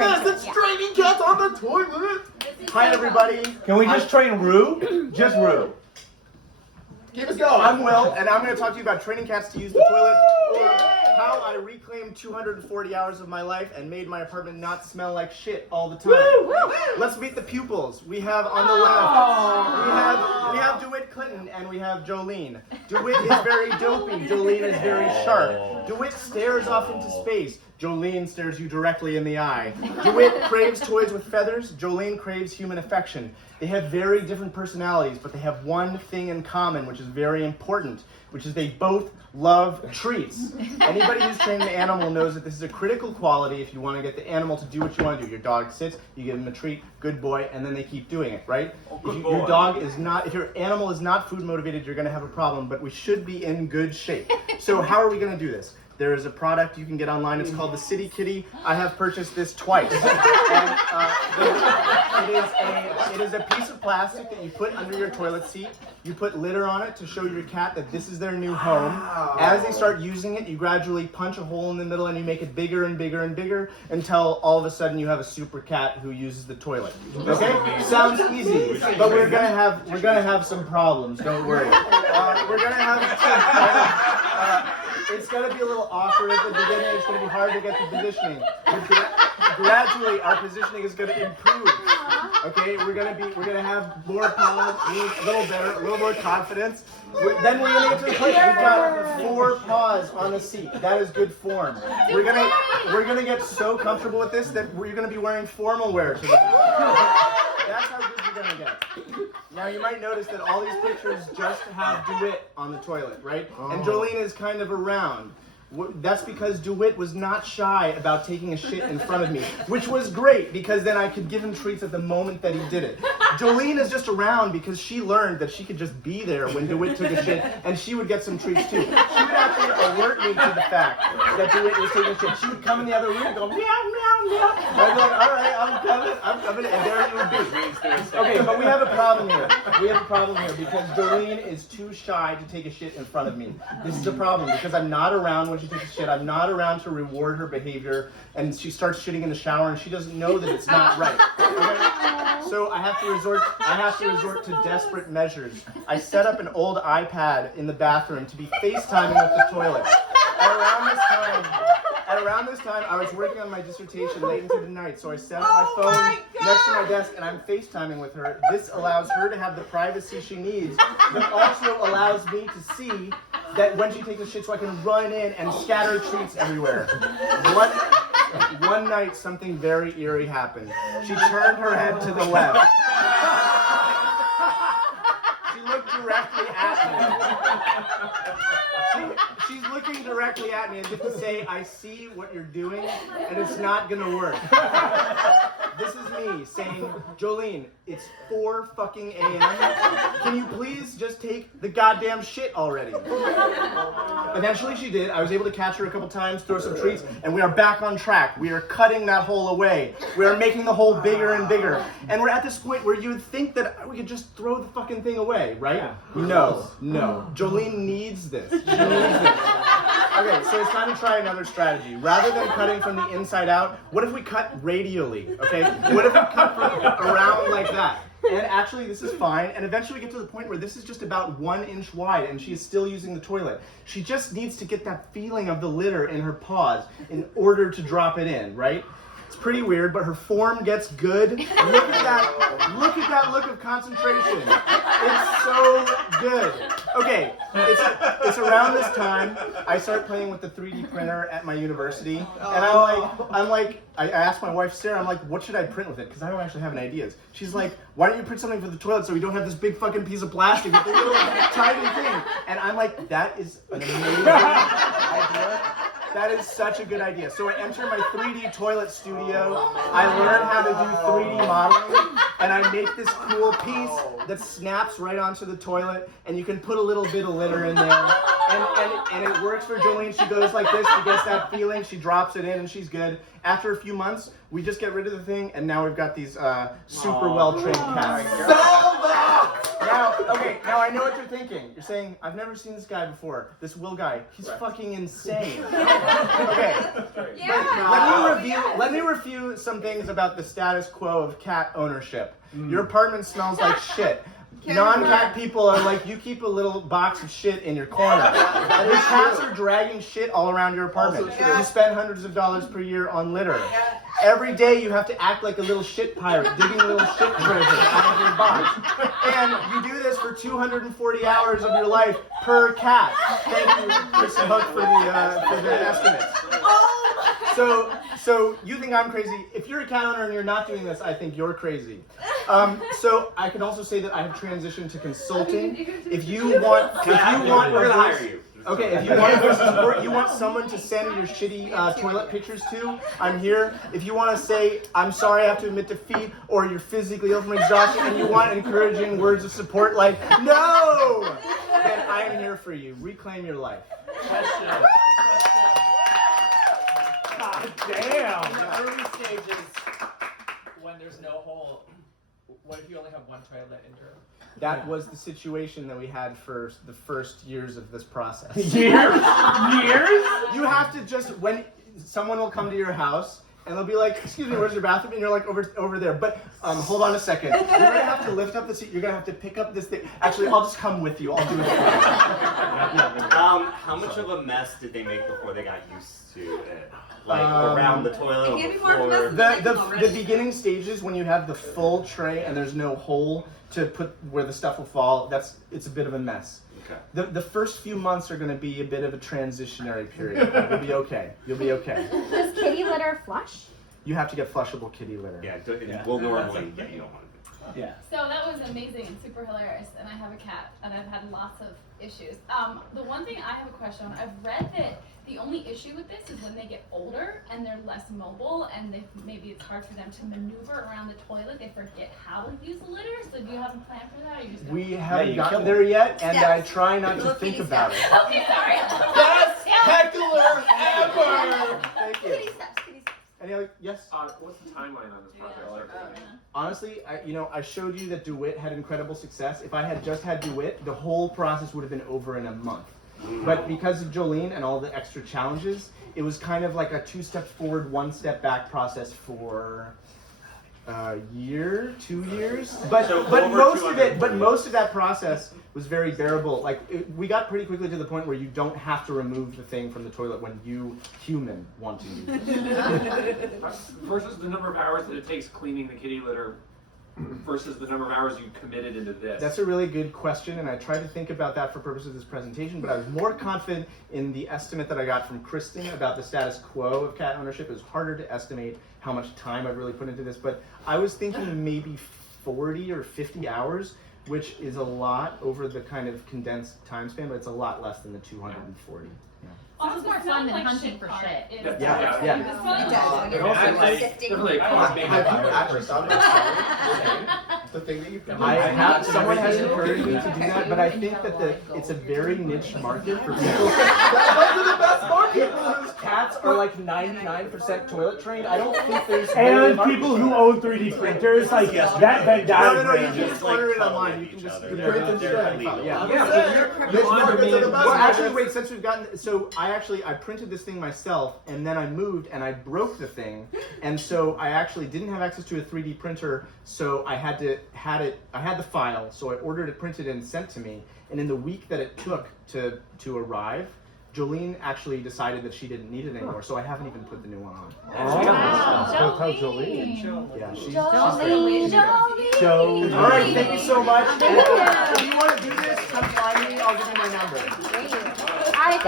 Yes, it's training cats on the toilet. Hi, everybody. Can we just train Rue? Just Rue. Keep it going. I'm Will, and I'm going to talk to you about training cats to use the toilet, or how I reclaimed 240 hours of my life and made my apartment not smell like shit all the time. Let's meet the pupils. We have on the left, we have DeWitt Clinton, and we have Jolene. DeWitt is very dopey. Jolene is very sharp. DeWitt stares off into space. Jolene stares you directly in the eye. DeWitt craves toys with feathers. Jolene craves human affection. They have very different personalities, but they have one thing in common, which is very important, which is they both love treats. Anybody who's trained an animal knows that this is a critical quality if you want to get the animal to do what you want to do. Your dog sits, you give him a treat, good boy, and then they keep doing it, right? If your animal is not food motivated, you're going to have a problem, but we should be in good shape. So how are we going to do this? There is a product you can get online. It's called the City Kitty. I have purchased this twice. And it is a piece of plastic that you put under your toilet seat. You put litter on it to show your cat that this is their new home. As they start using it, you gradually punch a hole in the middle and you make it bigger and bigger and bigger until all of a sudden you have a super cat who uses the toilet. Okay? Sounds easy, but we're gonna have some problems. Don't worry. We're gonna have it's going to be a little awkward at the beginning. It's going to be hard to get the positioning. Gradually, our positioning is going to improve. Okay, we're going to have more power, a little better, a little more confidence. Then we're going to get to the place. We've got 4 paws on the seat. That is good form. We're going to get so comfortable with this that we're going to be wearing formal wear to the That's how good you're going to get. Now, you might notice that all these pictures just have DeWitt on the toilet, right? And Jolene is kind of around. That's because DeWitt was not shy about taking a shit in front of me, which was great because then I could give him treats at the moment that he did it. Jolene is just around because she learned that she could just be there when DeWitt took a shit and she would get some treats too. She would actually alert me to the fact that DeWitt was taking a shit. She would come in the other room and go, meow, meow, meow. I'd be like, all right, I'm coming, and there you would be. Okay, but we have a problem here. Because Jolene is too shy to take a shit in front of me. This is a problem because I'm not around when she takes a shit. I'm not around to reward her behavior, and she starts shitting in the shower, and she doesn't know that it's not right. Okay? So I have to resort to desperate measures. I set up an old iPad in the bathroom to be FaceTiming with the toilet. At around this time, I was working on my dissertation late into the night, so I set up my phone next to my desk, and I'm FaceTiming with her. This allows her to have the privacy she needs, but also allows me to see that when she takes a shit, so I can run in and scatter treats everywhere. One night, something very eerie happened. She turned her head to the left. She looked directly at me. She's looking directly at me as if to say, I see what you're doing, and it's not gonna work. This is me saying, Jolene, it's 4 fucking a.m. Can you please just take the goddamn shit already? Eventually she did. I was able to catch her a couple times, throw some treats, and we are back on track. We are cutting that hole away. We are making the hole bigger and bigger. And we're at this point where you would think that we could just throw the fucking thing away, right? Yeah. No. Jolene needs this. She needs this. Okay, so it's time to try another strategy. Rather than cutting from the inside out, what if we cut radially, okay? What if we cut from around like that? And actually, this is fine. And eventually we get to the point where this is just about 1 inch wide and she is still using the toilet. She just needs to get that feeling of the litter in her paws in order to drop it in, right? It's pretty weird, but her form gets good. Look at that look of concentration. It's so good. Okay, it's around this time I start playing with the 3D printer at my university, and I asked my wife Sarah, I'm like, what should I print with it? Because I don't actually have any ideas. She's like, why don't you print something for the toilet so we don't have this big fucking piece of plastic with a little tiny thing? And I'm like, that is an amazing idea. That is such a good idea. So I enter my 3D toilet studio. I learn how to do 3D modeling, and I make this cool piece that snaps right onto the toilet, and you can put a little bit of litter in there. And it works for Jolene. She goes like this, she gets that feeling, she drops it in, and she's good. After a few months, we just get rid of the thing, and now we've got these super well-trained cats. Now I know what you're thinking. You're saying, I've never seen this guy before. This Will guy, he's fucking insane. Okay. Let me review some things about the status quo of cat ownership. Your apartment smells like shit. Non-cat people are like, you keep a little box of shit in your corner. Your cats are dragging shit all around your apartment. You spend hundreds of dollars per year on litter. Every day you have to act like a little shit pirate, digging little shit treasure out of your box. And you do this for 240 hours of your life per cat. Thank you, Kristen Hook, for the estimates. So you think I'm crazy. If you're a cat owner and you're not doing this, I think you're crazy. So I can also say that I have transitioned to consulting. If you want, we're gonna hire you. Okay, if you want someone to send your shitty toilet pictures to, I'm here. If you want to say, I'm sorry I have to admit defeat, or you're physically ill from exhaustion and you want encouraging words of support like, no, then I am here for you. Reclaim your life. God damn. In the early stages, when there's no hole, what if you only have one toilet in your... That was the situation that we had for the first years of this process. Years? Years? You have to just, when someone will come to your house and they'll be like, excuse me, where's your bathroom? And you're like, over there. But hold on a second. You're going to have to lift up the seat. You're going to have to pick up this thing. Actually, I'll just come with you. I'll do it. How much of a mess did they make before they got used to it? Like around the toilet, on the floor? The beginning stages, when you have the full tray and there's no hole to put where the stuff will fall, it's a bit of a mess. Okay. The first few months are going to be a bit of a transitionary period. You'll be okay. You'll be okay. Does kitty litter flush? You have to get flushable kitty litter. Yeah, we'll normally get you on. Yeah. So that was amazing and super hilarious, and I have a cat, and I've had lots of issues. The one thing I have a question on, I've read that the only issue with this is when they get older and they're less mobile, and maybe it's hard for them to maneuver around the toilet. They forget how to use the litter. So do you have a plan for that? Or you just We haven't gotten there yet, and I try not to think about it. Okay, sorry. Best heckler ever! Thank you. Kitty steps. Any other? Yes? What's the timeline on this project? Honestly, I showed you that DeWitt had incredible success. If I had just had DeWitt, the whole process would have been over in a month. But because of Jolene and all the extra challenges, it was kind of like a 2 steps forward, 1 step back process for a year, 2 years. But most of that process was very bearable. Like we got pretty quickly to the point where you don't have to remove the thing from the toilet when you human want to use it. Versus the number of hours that it takes cleaning the kitty litter versus the number of hours you committed into this. That's a really good question, and I tried to think about that for purposes of this presentation, but I was more confident in the estimate that I got from Kristen about the status quo of cat ownership. It was harder to estimate how much time I've really put into this, but I was thinking maybe 40 or 50 hours, which is a lot over the kind of condensed time span, but it's a lot less than the 240. Also, it's more fun than hunting for shit. Yeah. Definitely a cost Have you actually thought about the thing that you've done? Someone has encouraged me to do that, but I think that it's a very niche market for people. Those are the best markets! People whose cats are like 99% toilet trained. I don't think there's And people who own 3D printers, like that No, range. you can just order it online. You can just print and shred. Yeah. Well, Well, actually, wait. Since we've gotten, so I printed this thing myself, and then I moved and I broke the thing, and so I actually didn't have access to a 3D printer, so I had the file, so I ordered it printed and sent to me, and in the week that it took to arrive, Jolene actually decided that she didn't need it anymore, so I haven't even put the new one on. Wow. Tell Jolene. Yeah, she's Jolene. All right, thank you so much. And, if you want to do this, come find me. I'll give you my number. All right.